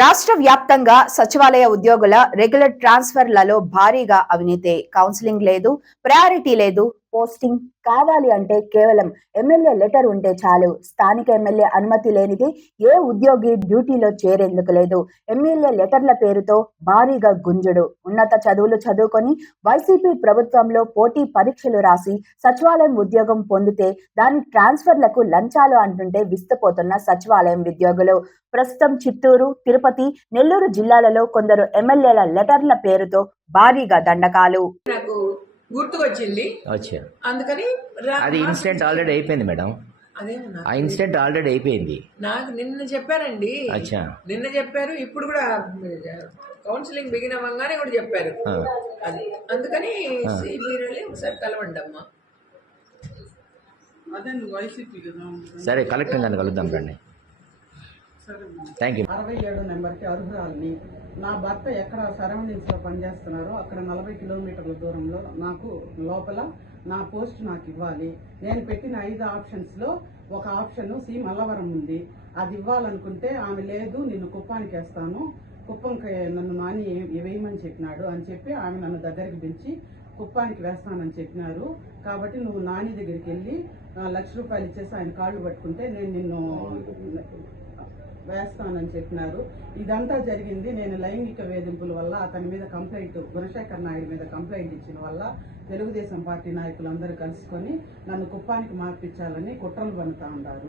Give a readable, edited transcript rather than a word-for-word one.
రాష్ట్ర వ్యాప్తంగా సచివాలయ ఉద్యోగుల రెగ్యులర్ ట్రాన్స్ఫర్లలో భారీగా అవినీతి. కౌన్సిలింగ్ లేదు, ప్రయారిటీ లేదు. పోస్టింగ్ కావాలి అంటే కేవలం ఎమ్మెల్యే లెటర్ ఉంటే చాలు. స్థానిక ఎమ్మెల్యే అనుమతి లేనిది ఏ ఉద్యోగి డ్యూటీలో చేరేందుకు లేదు. ఎమ్మెల్యే లెటర్ల పేరుతో భారీగా గుంజుడు. ఉన్నత చదువులు చదువుకొని వైసీపీ ప్రభుత్వంలో పోటీ పరీక్షలు రాసి సచివాలయం ఉద్యోగం పొందితే దాని ట్రాన్స్ఫర్లకు లంచాలు అంటుంటే విస్తుపోతున్న సచివాలయం ఉద్యోగులు. ప్రస్తుతం చిత్తూరు, తిరుపతి, నెల్లూరు జిల్లాలలో కొందరు ఎమ్మెల్యేల లెటర్ల పేరుతో భారీగా దండకాలు. నాకు గుర్తుకొచ్చింది, అందుకని అది ఇన్సిడెంట్ ఆల్రెడీ అయిపోయింది మేడం. ఆ ఇన్సిడెంట్ ఆల్రెడీ అయిపోయింది. నాకు నిన్న చెప్పారండి. నిన్న చెప్పారు, ఇప్పుడు కూడా కౌన్సిలింగ్ బిగిన్ అవ్వగానే కూడా చెప్పారు. అది అందుకని మీరు ఒకసారి కలవండి అమ్మా. సరే, కలెక్టర్ గారిని కలుద్దాం రండి. Thank you. 67 నెంబర్కి అర్హురాలని. నా భర్త ఎక్కడ సరౌండింగ్స్లో పనిచేస్తున్నారో అక్కడ 40 కిలోమీటర్ల దూరంలో నాకు లోపల నా పోస్ట్ నాకు ఇవ్వాలి. నేను పెట్టిన 5 ఆప్షన్స్లో ఒక ఆప్షన్ సి మల్లవరం ఉంది. అది ఇవ్వాలనుకుంటే ఆమె లేదు, నిన్ను కుప్పానికి వేస్తాను, కుప్పంకి నన్ను నాని వేయమని చెప్పినాడు అని చెప్పి ఆమె నన్ను దగ్గరికి పిలిచి కుప్పానికి వేస్తానని చెప్పినారు. కాబట్టి నువ్వు నాని దగ్గరికి వెళ్ళి ₹1,00,000 ఇచ్చేసి ఆయన కాళ్ళు పట్టుకుంటే నేను నిన్ను వేస్తానని చెప్పినారు. ఇదంతా జరిగింది నేను లైంగిక వేధింపుల వల్ల అతని మీద కంప్లైంట్, గుణశేఖర్ నాయుడు మీద కంప్లైంట్ ఇచ్చిన వల్ల తెలుగుదేశం పార్టీ నాయకులందరూ కలుసుకొని నన్ను కుప్పానికి మార్పించాలని కుట్రలు పన్నుతా ఉన్నారు.